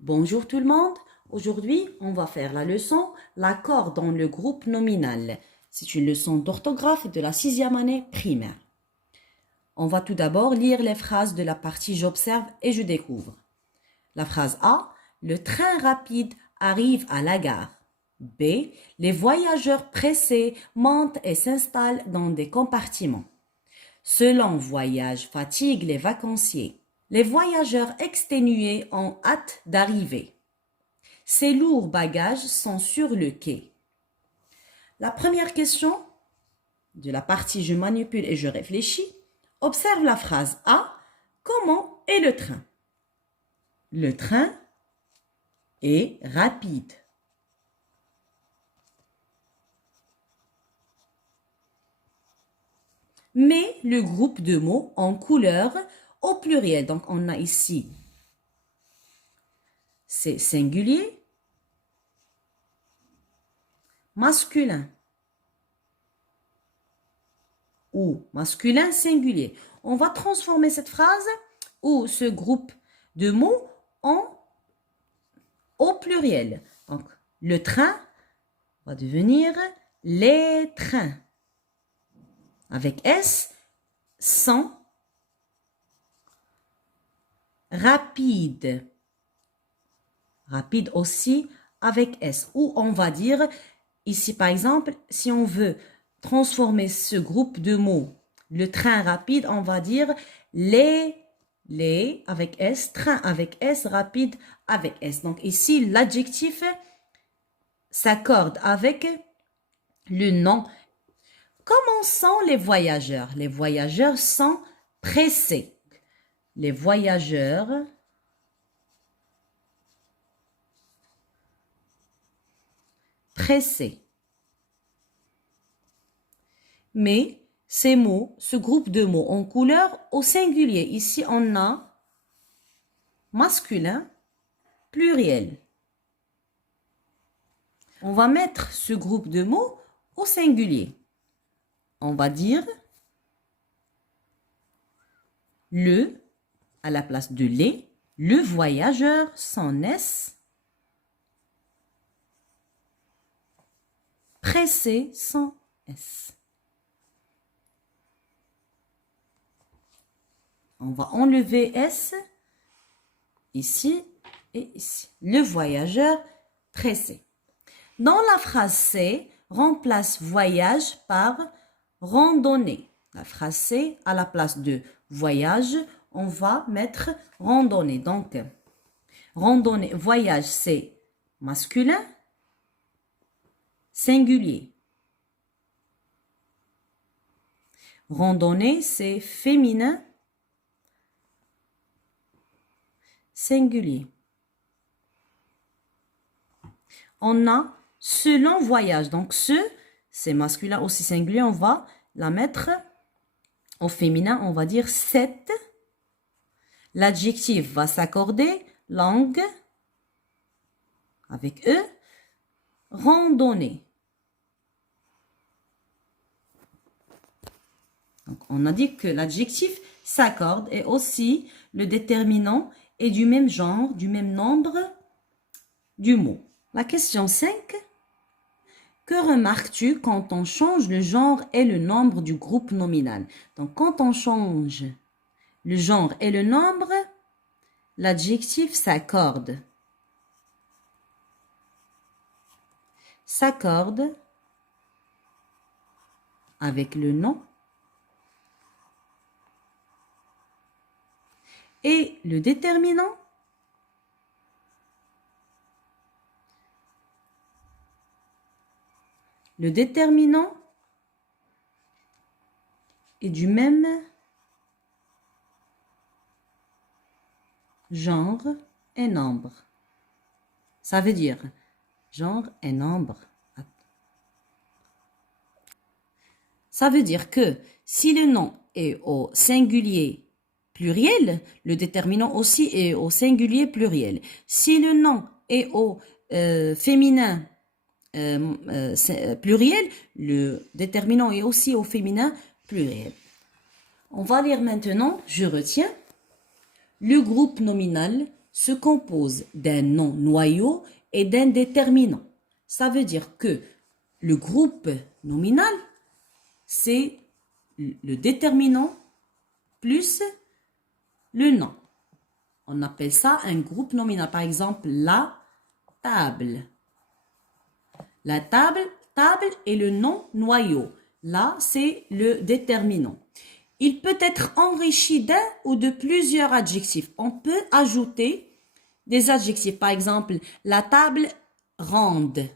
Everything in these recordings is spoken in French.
Bonjour tout le monde. Aujourd'hui, on va faire la leçon l'accord dans le groupe nominal. C'est une leçon d'orthographe de la 6e année primaire. On va tout d'abord lire les phrases de la partie j'observe et je découvre. La phrase A, le train rapide arrive à la gare. B, les voyageurs pressés montent et s'installent dans des compartiments. Ce long voyage fatigue les vacanciers. Les voyageurs exténués ont hâte d'arriver. Ces lourds bagages sont sur le quai. La première question de la partie je manipule et je réfléchis. Observe la phrase A. Comment est le train? Le train est rapide. Mais le groupe de mots en couleur au pluriel. Donc, on a ici, c'est singulier, masculin ou masculin singulier. On va transformer cette phrase ou ce groupe de mots au pluriel. Donc, le train va devenir les trains. Avec S, sont rapide. Rapide aussi avec S. Ou on va dire, ici par exemple, si on veut transformer ce groupe de mots, le train rapide, on va dire les avec S, train avec S, rapide avec S. Donc ici, l'adjectif s'accorde avec le nom. Comment sont les voyageurs? Les voyageurs sont pressés. Les voyageurs pressés. Mais ces mots, ce groupe de mots en couleur au singulier. Ici, on a masculin, pluriel. On va mettre ce groupe de mots au singulier. On va dire le à la place de les, le voyageur sans S, pressé sans S. On va enlever S ici et ici. Le voyageur pressé. Dans la phrase C, remplace voyage par randonnée. La phrase C, à la place de voyage, on va mettre randonnée. Donc, randonnée, voyage, c'est masculin, singulier. Randonnée, c'est féminin, singulier. On a selon voyage. Donc, ce, c'est masculin aussi singulier. On va la mettre au féminin. On va dire cette. L'adjectif va s'accorder. Langue. Avec E. Randonnée. Donc, on a dit que l'adjectif s'accorde et aussi le déterminant est du même genre, du même nombre du mot. La question 5. Que remarques-tu quand on change le genre et le nombre du groupe nominal? Donc, quand on change le genre et le nombre, l'adjectif s'accorde. S'accorde avec le nom et le déterminant est du même genre et nombre. Ça veut dire genre et nombre. Ça veut dire que si le nom est au singulier pluriel, le déterminant aussi est au singulier pluriel. Si le nom est au féminin pluriel, le déterminant est aussi au féminin pluriel. On va lire maintenant, je retiens, le groupe nominal se compose d'un nom noyau et d'un déterminant. Ça veut dire que le groupe nominal, c'est le déterminant plus le nom. On appelle ça un groupe nominal. Par exemple, la table. La table est le nom noyau. Là, c'est le déterminant. Il peut être enrichi d'un ou de plusieurs adjectifs. On peut ajouter des adjectifs. Par exemple, la table ronde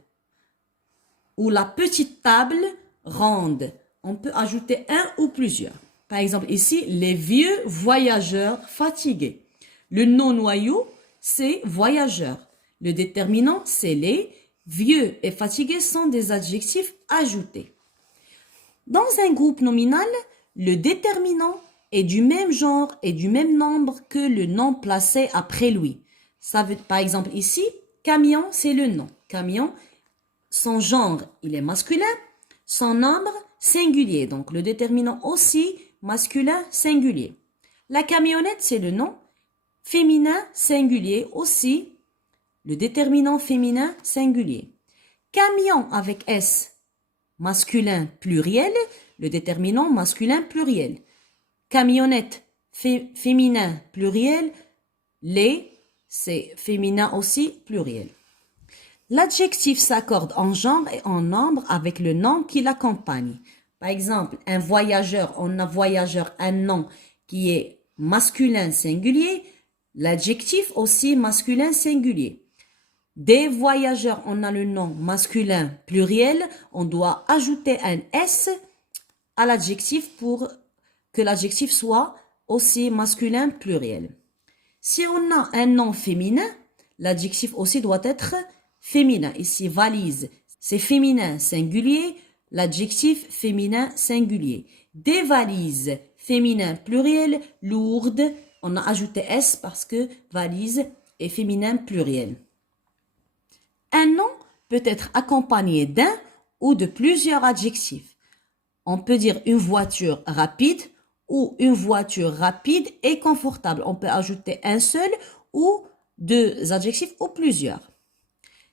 ou la petite table ronde. On peut ajouter un ou plusieurs. Par exemple, ici, les vieux voyageurs fatigués. Le nom noyau, c'est voyageurs. Le déterminant, c'est les vieux et fatigués sont des adjectifs ajoutés. Dans un groupe nominal, le déterminant est du même genre et du même nombre que le nom placé après lui. Ça veut, par exemple, ici, camion, c'est le nom. Camion, son genre, il est masculin, son nombre, singulier. Donc, le déterminant aussi, masculin, singulier. La camionnette, c'est le nom, féminin, singulier aussi, le déterminant féminin, singulier. Camion avec S, masculin, pluriel, le déterminant masculin, pluriel. Camionnette, féminin, pluriel, les, c'est féminin aussi, pluriel. L'adjectif s'accorde en genre et en nombre avec le nom qui l'accompagne. Par exemple, un voyageur, on a voyageur, un nom qui est masculin singulier, l'adjectif aussi masculin singulier. Des voyageurs, on a le nom masculin pluriel, on doit ajouter un S à l'adjectif pour que l'adjectif soit aussi masculin pluriel. Si on a un nom féminin, l'adjectif aussi doit être féminin. Ici, valise, c'est féminin singulier, l'adjectif féminin singulier. Des valises, féminin pluriel, lourdes, on a ajouté S parce que valise est féminin pluriel. Un nom peut être accompagné d'un ou de plusieurs adjectifs. On peut dire une voiture rapide ou une voiture rapide et confortable. On peut ajouter un seul ou deux adjectifs ou plusieurs.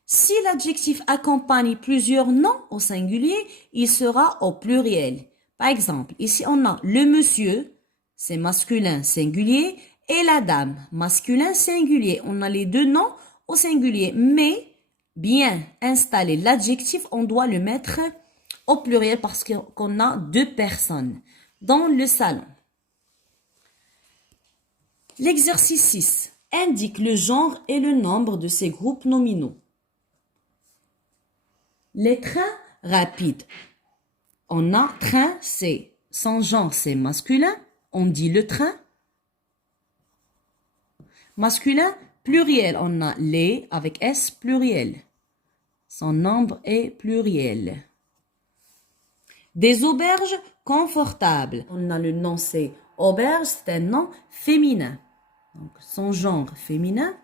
Si l'adjectif accompagne plusieurs noms au singulier, il sera au pluriel. Par exemple, ici on a le monsieur, c'est masculin singulier, et la dame, masculin singulier. On a les deux noms au singulier, mais bien installer l'adjectif, on doit le mettre au pluriel parce qu'on a deux personnes dans le salon. L'exercice 6 indique le genre et le nombre de ces groupes nominaux. Les trains rapides. On a train, c'est son genre, c'est masculin. On dit le train. Masculin, pluriel. On a les avec S pluriel. Son nombre est pluriel. Des auberges confortables. On a le nom, c'est auberge, c'est un nom féminin. Donc, son genre féminin.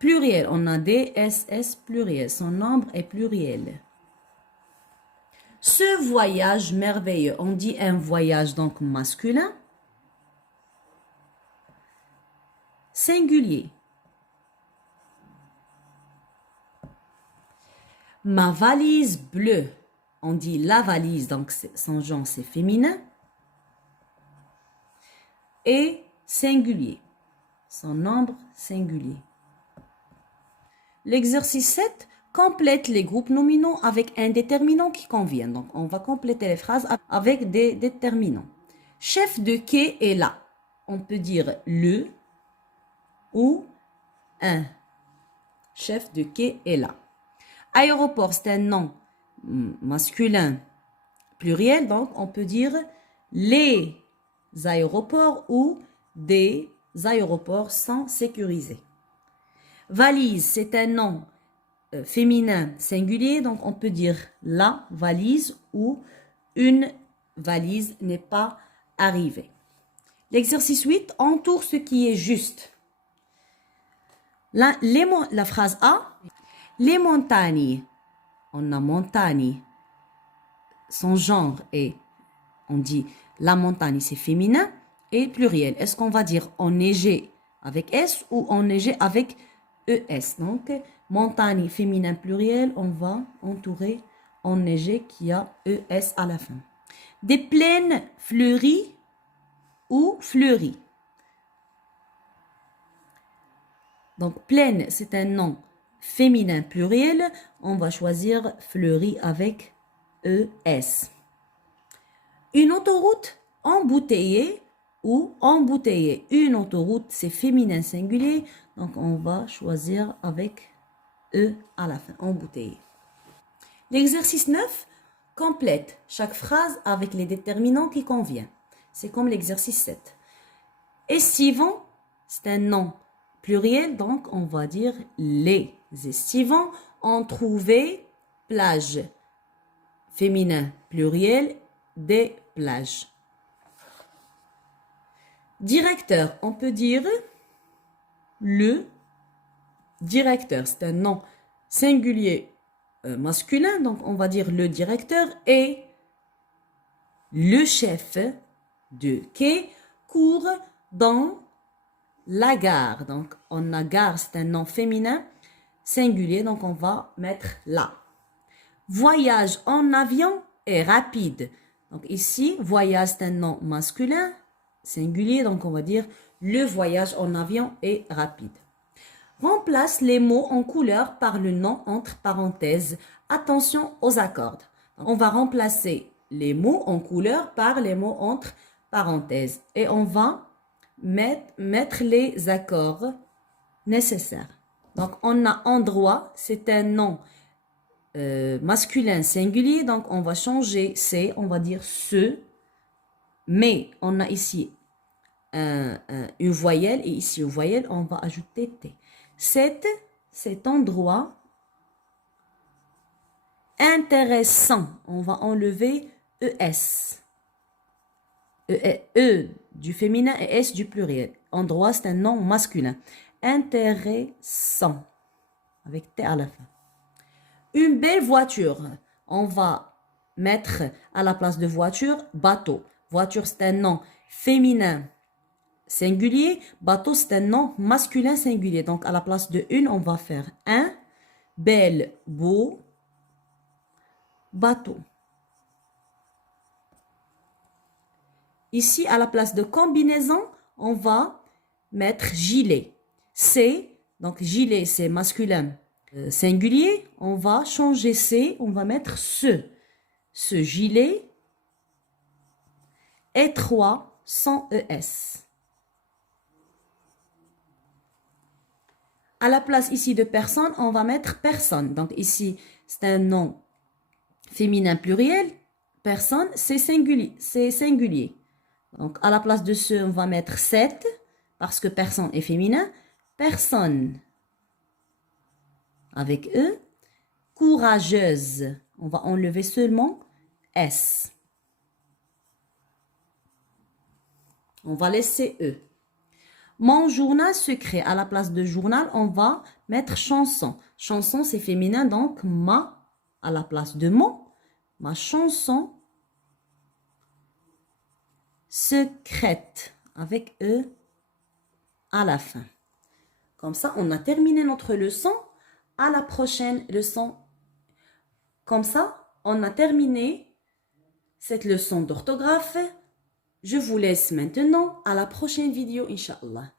Pluriel, on a des SS pluriel. Son nombre est pluriel. Ce voyage merveilleux, on dit un voyage donc masculin. Singulier. Ma valise bleue, on dit la valise, donc son genre c'est féminin. Et singulier, son nombre singulier. L'exercice 7 complète les groupes nominaux avec un déterminant qui convient. Donc, on va compléter les phrases avec des déterminants. Chef de quai est là. On peut dire le ou un. Chef de quai est là. Aéroport, c'est un nom masculin pluriel. Donc, on peut dire les aéroports ou des aéroports sans sécuriser. Valise, c'est un nom féminin singulier, donc on peut dire la valise ou une valise n'est pas arrivée. L'exercice 8 entoure ce qui est juste. La phrase A, les montagnes, on a montagne, son genre est, on dit la montagne c'est féminin et pluriel. Est-ce qu'on va dire enneigé avec S ou enneigé avec ES? Donc, montagne féminin pluriel, on va entourer enneigé qui a ES à la fin. Des plaines fleuries ou fleuries. Donc, plaine, c'est un nom féminin pluriel. On va choisir fleurie avec ES. Une autoroute embouteillée ou embouteillée. Une autoroute, c'est féminin singulier. Donc, on va choisir avec E à la fin, embouteillée. L'exercice 9 complète chaque phrase avec les déterminants qui conviennent. C'est comme l'exercice 7. Estivants, c'est un nom pluriel, donc on va dire les estivants ont trouvé plage. Féminin pluriel, des plages. Directeur, on peut dire le directeur, c'est un nom singulier masculin, donc on va dire le directeur, et le chef de quai court dans la gare. Donc on a gare, c'est un nom féminin singulier, donc on va mettre là. Voyage en avion est rapide. Donc ici, voyage, c'est un nom masculin singulier, donc on va dire le voyage en avion est rapide. Remplace les mots en couleur par le nom entre parenthèses. Attention aux accords. On va remplacer les mots en couleur par les mots entre parenthèses. Et on va mettre les accords nécessaires. Donc, on a endroit, c'est un nom masculin singulier. Donc, on va changer C, on va dire ce. Mais on a ici une voyelle et ici une voyelle, on va ajouter T. Cet endroit intéressant, on va enlever ES. E du féminin et S du pluriel. Endroit, c'est un nom masculin. Intéressant, avec T à la fin. Une belle voiture, on va mettre à la place de voiture, bateau. Voiture, c'est un nom féminin singulier. Bateau, c'est un nom masculin singulier. Donc, à la place de une, on va faire un bel, beau bateau. Ici, à la place de combinaison, on va mettre gilet. C, donc gilet, c'est masculin singulier. On va changer C, on va mettre ce. Ce gilet étroit sans ES. À la place ici de personne, on va mettre personne. Donc ici, c'est un nom féminin pluriel. Personne, c'est singulier. Donc à la place de ce, on va mettre 7 parce que personne est féminin. Personne avec E. Courageuse, on va enlever seulement S. On va laisser E. Mon journal secret, à la place de journal, on va mettre chanson. Chanson, c'est féminin, donc ma, à la place de mon, ma chanson secrète, avec E à la fin. Comme ça, on a terminé notre leçon. À la prochaine leçon. Comme ça, on a terminé cette leçon d'orthographe. Je vous laisse maintenant à la prochaine vidéo, Inch'Allah.